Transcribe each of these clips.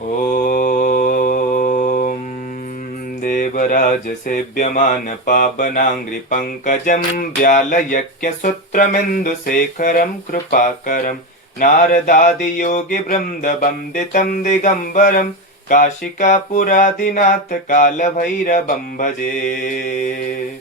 ॐ देवराजसेव्यमानपावनाङ्घ्रिपङ्कजं व्यालयज्ञसूत्रमिन्दुशेखरं कृपाकरं नारदादियोगिवृन्दवन्दितं दिगम्बरं काशिकापुरादिनाथकालभैरवं भजे।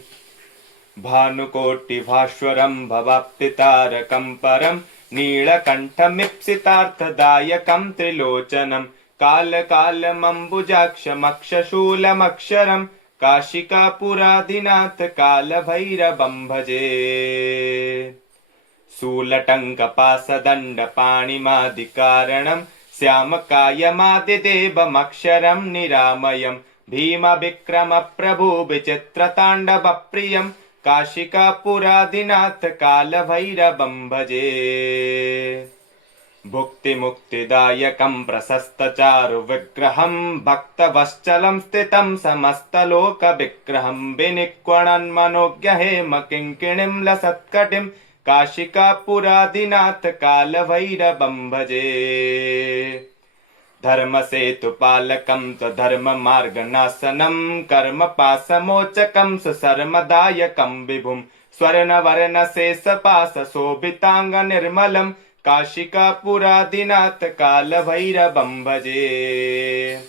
भानुकोटिभास्वरं भवाप्तितारकं परं नीलकण्ठमीप्सितार्थदायकं त्रिलोचनं कालकालमम्बुजाक्षमक्षशूलमक्षरं काशिकापुरादिनाथकालभैरवं भजे। शूलटङ्कपाशदण्डपाणिमादिकारणं श्यामकायमादिदेवमक्षरं निरामयं भीमविक्रमप्रभु विचित्रताण्डवप्रियं काशिकापुरादिनाथकालभैरवं भजे। भुक्तिमुक्तिदायकं प्रशस्तचारुविग्रहं भक्तवत्सलं स्थितं समस्तलोकविग्रहं विनिक्वणन्मनोज्ञहेमकिङ्किणीं लसत्कटिं काशिकापुरादिनाथकालभैरवं भजे। धर्मसेतुपालकं स्वधर्ममार्गनाशनं कर्मपाशमोचकं सुशर्मदायकं विभुं स्वर्णवर्णशेषपाशशोभिताङ्गनिर्मलं काशिकापुरादिनाथकालभैरवं भजे।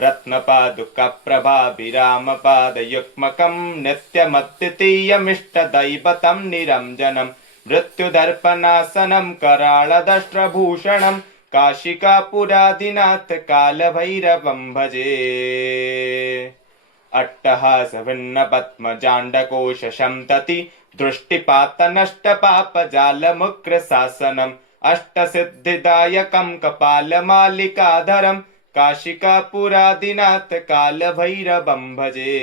रत्नपादुकप्रभाभिरामपादयुग्मकं नित्यमद्वितीयमिष्टदैवतं निरञ्जनं मृत्युदर्पणासनं कराळदष्ट्रभूषणं काशिकापुरादिनाथकालभैरवं भजे। अट्टहासभिन्नपद्मजाण्डकोशशंतति दृष्टिपातनष्टपापजालमुग्रशासनम् अष्टसिद्धिदायकं कपालमालिकाधरं काशिकापुरादिनाथकालभैरवं भजे।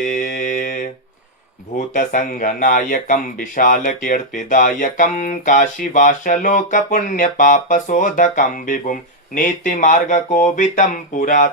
भूतसङ्गनायकं विशालकीर्तिदायकं काशीवासलोकपुण्यपापशोधकं विभुं नीतिमार्गकोवितं पुरा